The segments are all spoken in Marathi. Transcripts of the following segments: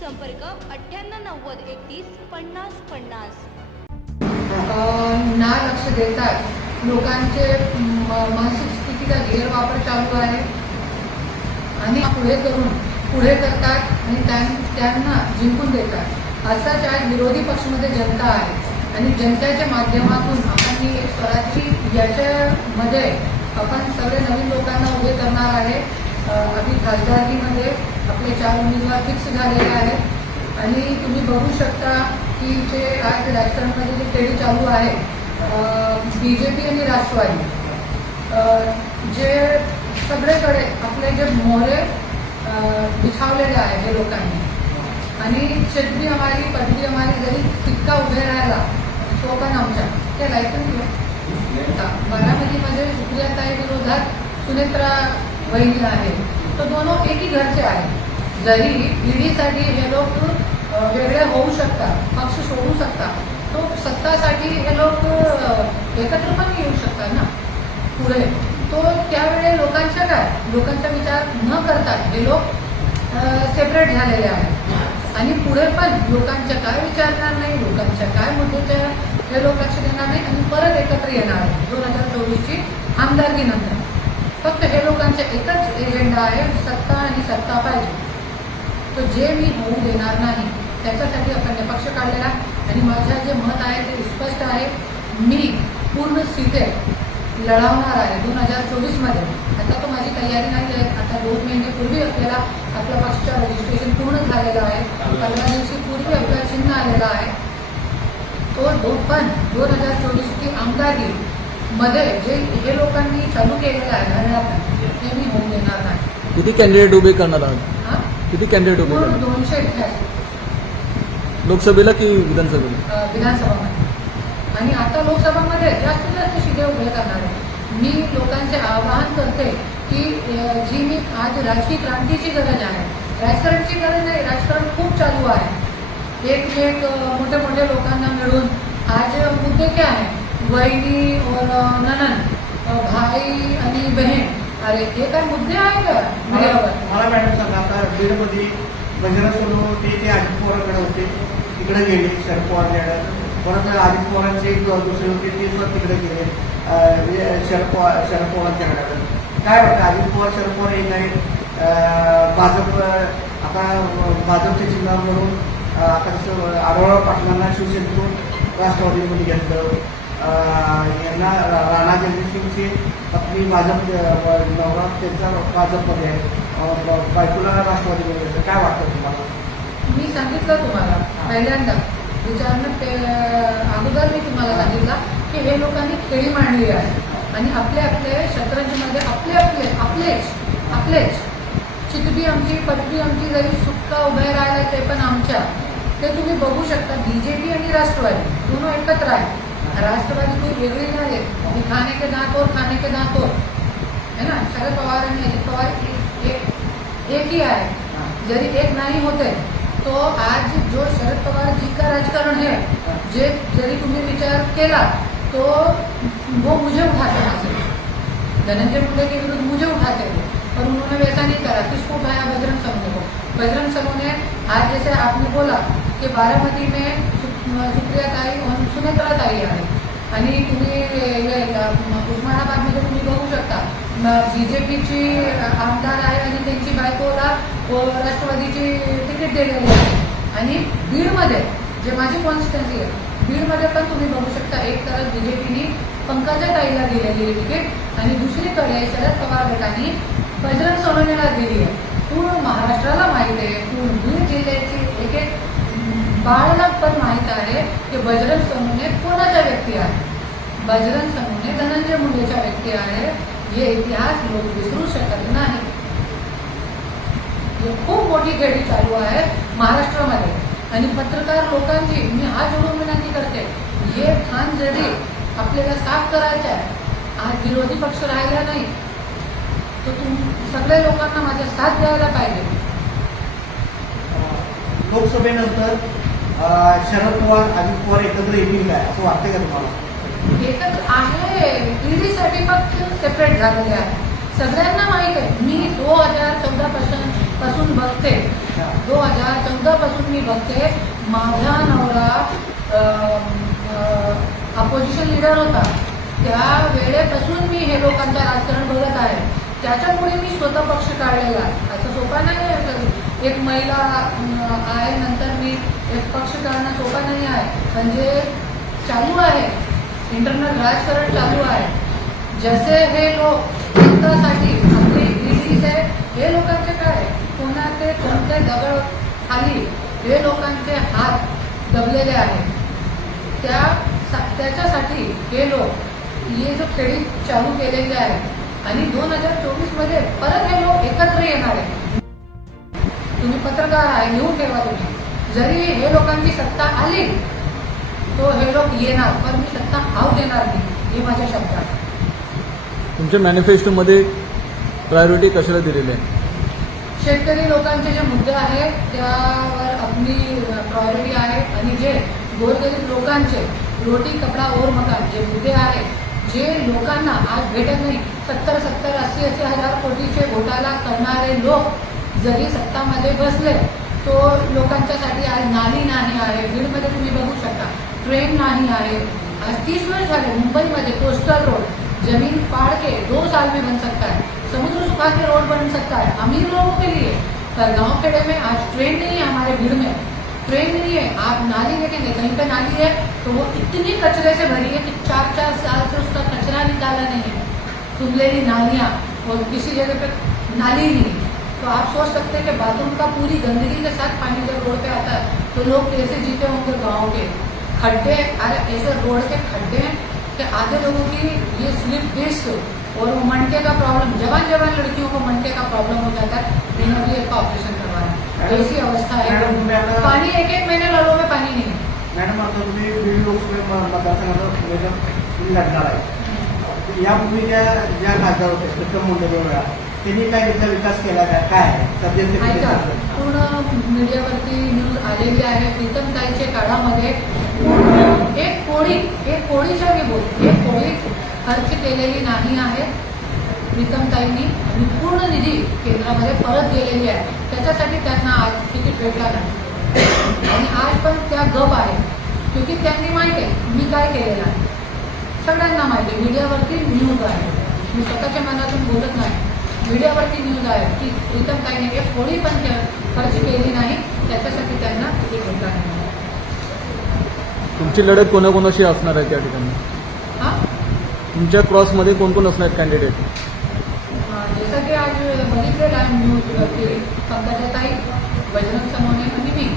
संपर्क अठ्ठ्याण्णव नव्वद एकतीस पन्नास पन्नास. ना लक्ष देतात लोकांचे म- मानसिक स्थितीचा गैरवापर चालू आहे. आणि पुढे करून पुढे करतात आणि त्यांना जिंकून देतात. असाच आज विरोधी पक्षामध्ये जनता आहे. आणि जनतेच्या माध्यमातून आपण ही एक स्वराज्य याच्यामध्ये आपण सगळे नवीन लोकांना उभे करणार आहे. आम्ही आधी खासदारकीमध्ये आपले चार उमेदवार फिक्स झालेले आहेत. आणि तुम्ही बघू शकता की जे आज राजकारणामध्ये जे खेळी चालू आहे बी जे पी आणि राष्ट्रवादी जे सगळेकडे आपले जे मोरे अ, बिछावलेले आहे हे लोकांनी. आणि शेतकरी हमारी पदवी हमारी जरी सिक्का उभे राहिला तो पण आमच्या. ते लायसन बारामतीमध्ये सुप्रियाताई विरोधात सुनेत्रा वहिनी आहे तो दोनों एकी घरचे आहे जरी ईडीसाठी हे लोक वेगळे होऊ शकतात पक्ष सोडू शकतात तो सत्तासाठी हे लोक एकत्र पण येऊ शकतात ना? पुढे. तो त्यावेळे लोकांच्या काय? लोकांचा विचार न करता हे लोक सेपरेट झालेले आहेत. आणि पुढे पण लोकांच्या काय विचारणार नाही लोकांच्या काय मुद्द्याच्या हे लोक लक्ष देणार नाही आणि परत एकत्र येणार आहे दोन हजार चोवीसची आमदारकीनंतर. फक्त हे लोकांचे एकच एजेंडा आहे सत्ता आणि सत्ता पाहिजे. तो जे मी होऊ देणार नाही त्याच्यासाठी आपण निपक्ष पक्ष काढलेला आणि माझं जे मत आहे ते स्पष्ट आहे. मी पूर्ण सीटे लढवणार आहे दोन हजार चोवीसमध्ये. आता तो माझी तयारी नाही आहे. आता दोन महिन्यापूर्वी आपल्याला आपल्या पक्षाचं रजिस्ट्रेशन पूर्ण झालेलं आहे. पंधरा दिवशी पूर्वी आपला चिन्ह आलेला आहे. तो दो पण दोन हजार चोवीसची आमदारी मध्ये जे हे लोकांनी चालू केलेलं आहे ते मी होऊ देणार नाही. किती कॅन्डिडेट उभे करणार आहात? हां? किती कॅन्डिडेट उभे करणार? दोनशे अठ्ठ्याऐंशी. लोकसभेला की विधानसभेला? अ, विधानसभामध्ये. आणि आता लोकसभामध्ये जास्तीत जास्त शिगे उभे करणार आहे मी लोकांचे आवाहन करते की अ, जी मी आज राजकीय क्रांतीची गरज आहे राजकारणची गरज नाही राजकारण खूप चालू आहे. एक एक मोठे मोठे लोकांना मिळून आज मुद्दे काय आहे वहिनी ननन भाई आणि बहीण. अरे हे काय मुद्दे आहे का मला मॅडम सांगा आता बीडमध्ये बजरंग सोनू ते ते अजित पवारांकडे होते. तिकडे गेले शरद पवारकडे. परत अजित पवारांचे एक दुसरे होते ते सुद्धा तिकडे गेले. म्हणजे शरद पवार शरद पवारांच्याकडे. काय वाटतं? अजित पवार शरद पवार येत आहेत भाजप आता भाजपचे चिन्ह म्हणून अं, आता कसं आढळराव पाटलांना शिवसेनेतून राष्ट्रवादीमध्ये घेतलं. यांना राणा जगदीशसिंगची पत्नी भाजप नवरा त्यांचा भाजपमध्ये आहे. बायकोला राष्ट्रवादीमध्ये घेतलं काय वाटतं तुम्हाला? मी सांगितलं तुम्हाला पहिल्यांदा. विचारणं ते अगोदर मी तुम्हाला सांगितलं की हे लोकांनी खेळी मांडली आहे. आणि आपले आपले शतरंजमध्ये आपले आपले आपलेच आपलेच. चितबी आमची पटबी आमची जरी सुक्का उभे राहिला ते पण आमच्या. ते तुम्ही बघू शकता. बी जे पी आणि राष्ट्रवादी दोनों एकत्र आहे राष्ट्रवादी कोई वेगळी नाही आहे अभी खाने के दांत और खाने के दांत और है ना? शरद पवार आणि अजित पवार एक- ही। आए यदि एक नाही होते तो आज जो शरद पवार जी का राजकारण है, जे जरी तुम्ही विचार केला तो वो मुझे उठाते से धनंजय मुंडे के विरुद्ध मुझे उठाते थे और उन्होंने वैसा नहीं करा। किसको उठाया? बजरंग समूह को। बजरंग समूह ने आज जैसे आपने बोला कि बारामती में सुप्रिया ताई और सुनेत्रा आहे. आणि तुम्ही हे, उस्मानाबादमध्ये तुम्ही बघू शकता. बी जे पीची आमदार आहे आणि त्यांची बायकोला राष्ट्रवादीची तिकीट दिलेली आहे. आणि बीडमध्ये जे माझी कॉन्स्टिट्युन्सी आहे बीडमध्ये पण तुम्ही बघू शकता एक तरफ बी जे पीने पंकजा ताईला दिलेली आहे तिकीट आणि दुसरीकडे शरद पवार गटाने बजरंग सोनवणेला दिली आहे. पूर्ण महाराष्ट्राला माहीत आहे पूर्ण बीड जिल्ह्याची एक एक बाळाला पण माहीत आहे की बजरंग सोनवणे कोणाचा व्यक्ती आहे? बजरंग सोनवणे धनंजय मुंडेचा व्यक्ती आहे. हे इतिहास लोक विसरू शकत नाही. खूप मोठी घडी चालू आहे महाराष्ट्रामध्ये. आणि पत्रकार लोकांची मी आज जोडून विनंती करते हे खान जरी आपल्याला साफ करायचं आहे. आज विरोधी पक्ष राहिला नाही. तर तुम सगळ्या लोकांना माझा साथ द्यायला पाहिजे. लोकसभेनंतर शरद पवार अजित पवार एकत्र येतील काय? असं वाटतंय का तुम्हाला? एकत्र आहे. ईडीसाठी फक्त सेपरेट झालेले आहे. सगळ्यांना माहीत आहे. मी दो हजार चौदा पासून पासून बघते दो हजार चौदा पासून मी बघते. माझा नवरा अपोजिशन लिडर होता. त्या वेळेपासून मी हे लोकांचं राजकारण बघत आहे. त्याच्यामुळे मी स्वतः पक्ष काढलेला आहे. असं सोपा नाही. एक महिला आहे नंतर मी एक पक्ष करणं सोपा नाही आहे. म्हणजे चालू आहे. इंटरनल राजकारण चालू आहे. जसे हे लोक जनतासाठी आपली ईडीज आहे हे लोकांचे काय कोणाचे कोणते दगड खाली हे लोकांचे हात दबलेले आहेत. त्या सा- त्याच्यासाठी हे लोक हे जो खेळी चालू केलेले आहे आणि दोन हजार चोवीसमध्ये परत हे लोक एकत्र येणार आहे तुम्ही पत्रकार आहे लिहून ठेवा तुम्ही. जरी हे लोकांची सत्ता आली तो हे लोक येणार पण मी सत्ता हाव देणार नाही हे माझ्या शब्द आहे तुमच्या मॅनिफेस्टोमध्ये प्रायोरिटी कशाला दिलेली आहे? शेतकरी लोकांचे जे मुद्दे आहेत त्यावर आपली प्रायोरिटी आहे. आणि जे गोरगरीब लोकांचे रोटी कपडा और मकान जे मुद्दे आहेत जे लोकांना आज भेटत नाही सत्तर सत्तर अस्सी अस्सी हजार कोटीचे घोटाळा करणारे लोक जरी सत्ता सत्तामध्ये बसले तो लोकांच्यासाठी आज नाली नाही आहे. बीडमध्ये तुम्ही बघू शकता. ट्रेन नाही आहे. आज तीस वर्ष झाले मुंबईमध्ये कोस्टल रोड, ज़मीन फाड़ के दो साल में बन सकता है समुद्र सुखा के रोड बन सकता है अमीर लोगों के लिए पर गाँव खेड़े में आज ट्रेन नहीं है हमारे भीड़ में. ट्रेन नहीं है आप नाली देखेंगे. कहीं पे नाली है तो वो इतनी कचरे से भरी है कि चार चार साल से उसका कचरा निकाला नहीं है. खुलेली नालियाँ और किसी जगह पे नाली ही. नहीं तो आप सोच सकते हैं कि बाथरूम का पूरी गंदगी के साथ पानी जब रोड पे आता है तो लोग कैसे जीते होंगे गाँव के? खड्डे अरे ऐसे रोड के खड्डे हैं कि आधे लोगों की ये स्लिप डिस्क और वो मनके का प्रॉब्लम जवान जवान लड़कियों को मनके का प्रॉब्लम हो जाता है इन्होंने भी एक ऑपरेशन करवाया। ऐसी अवस्था है। पानी एक एक महीने नलों में पानी नहीं है। मॅडम आता तुम्ही तुम्ही लढणार आहे यापूर्वी ज्या ज्या खासदार होते विक्रम मुंडे वेळा त्यांनी काय तिथला विकास केला काय काय पूर्ण मीडियावरती न्यूज आलेली आहे. प्रीतम ताईच्या काळामध्ये एक कोळी एक कोळीच्या मी बोल एक कोळी खर्च केलेली नाही आहे. प्रीतम ताईंनी पूर्ण निधी केंद्रामध्ये परत गेलेली आहे. त्याच्यासाठी त्यांना आज तिकीट भेटला नाही आणि आज पण त्या गप आहे. क्योंकि त्यांनी माहिती आहे मी काय केलेलं आहे? सगळ्यांना माहिती आहे. मीडियावरती न्यूज आहे. मी स्वतःच्या मनातून बोलत नाही. मीडियावरती न्यूज आहे. की प्रीतम ताईने एक कोणी पण के- खर्च केली नाही. त्याच्यासाठी त्यांना भेटला नाही तुमची लढत कोणाकोणाशी असणार आहे त्या ठिकाणी? हां? तुमच्या क्रॉसमध्ये कोण कोण असणार आहेत कॅन्डिडेट जसं की आज बघितलेलं आहे न्यूजवरती पंकजाताई बजरंग समोने आणि मी.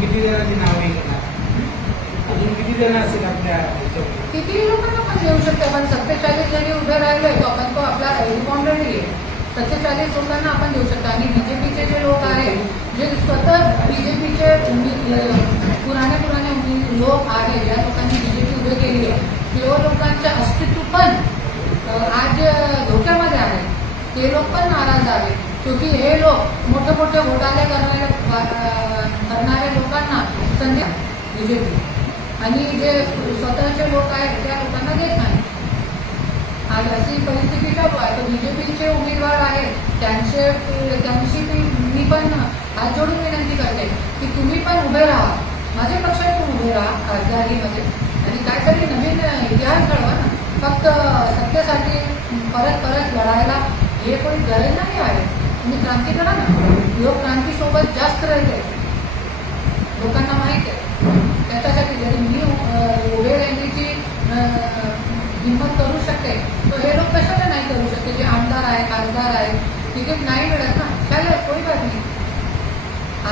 किती जणांची नावे किती जण असतील आपल्या किती लोकांना पण घेऊ शकतो पण सत्तेचाळीस जरी उभे राहिलोय तो आपण तो आपला रिस्पॉन्डेंट आहे. सत्तेचाळीस लोकांना आपण घेऊ शकतो. आणि बीजेपीचे जे लोक आहेत जे स्वतः बीजेपीचे पुराणे पुराणे लोक आहेत या लोकांनी बीजेपी उभे केली आहे. ते लोकांचे अस्तित्व पण आज धोक्यामध्ये आहे. ते लोक पण नाराज आहे क्योंकि हे लोक मोठे मोठे घोटाळे करणारे अ, करणारे लोकांना संधी बीजेपी आणि जे स्वतःचे लोक आहेत त्या लोकांना देत नाही. आज अशी परिस्थिती चालू आहे तर बीजेपीचे उमेदवार आहेत त्यांचे त्यांची मी मी पण हात जोडून विनंती करते की तुम्ही पण उभे राहा. माझ्या पण उभे राहा खासदारीमध्ये. आणि काहीतरी नवीन इतिहास घडवा ना. फक्त सत्तेसाठी परत परत लढायला हे कोणी गरज नाही आहे. तुम्ही क्रांती करा ना. लोक क्रांतीसोबत जास्त राहिले. लोकांना माहीत आहे. त्याच्यासाठी जरी मी उभे राहण्याची हिंमत करू शकते तर हे लोक कशाला नाही करू शकते? जे आमदार आहे खासदार आहे तिकीट नाही मिळत ना. चालेल कोणी बात नाही.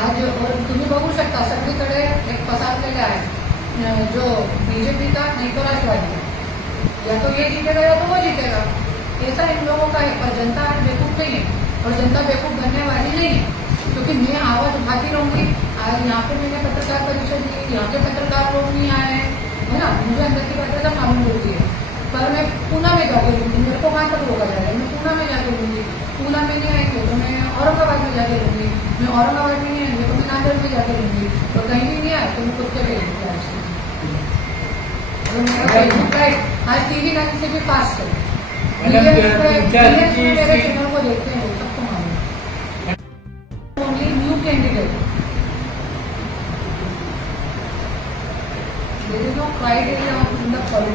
आज तुम्ही बघू शकता सगळीकडे एक पसरलेले आहे. जो बीजेपी का नहीं तो राष्ट्रवादी या तो ये जीतेगा या तो वो जीतेगा ऐसा इन लोगों का है पर जनता आज बेवकूफ नहीं है. और जनता बेवकूफ बनने वाली नहीं है. क्योंकि मैं आवाज उठाती रहूंगी आज यहाँ पे मैंने पत्रकार परिषद ली यहाँ के पत्रकार लोग नहीं आए हैं। है ना मुझे अंदर की पत्रकार मालूम होती है। पर मैं पूना में जाके लूँगी मेरे को वहाँ तक रोका जाएगा मैं पूना में जाके लूँगी पूना में नहीं आएँगे तो मैं औरंगाबाद में जाके लूँगी मैं औरंगाबाद में नहीं आएँगे तो मैं नांदेड़ में जाके लूँगी और कहीं भी नहीं आए तो मैं कुत्ते पे लूँगी आज मेरा फेसबुक आज टीवी नाइन से भी फास्ट है। मॅडम Millions पे- तुमच्या millions आधीची why do you not in the following?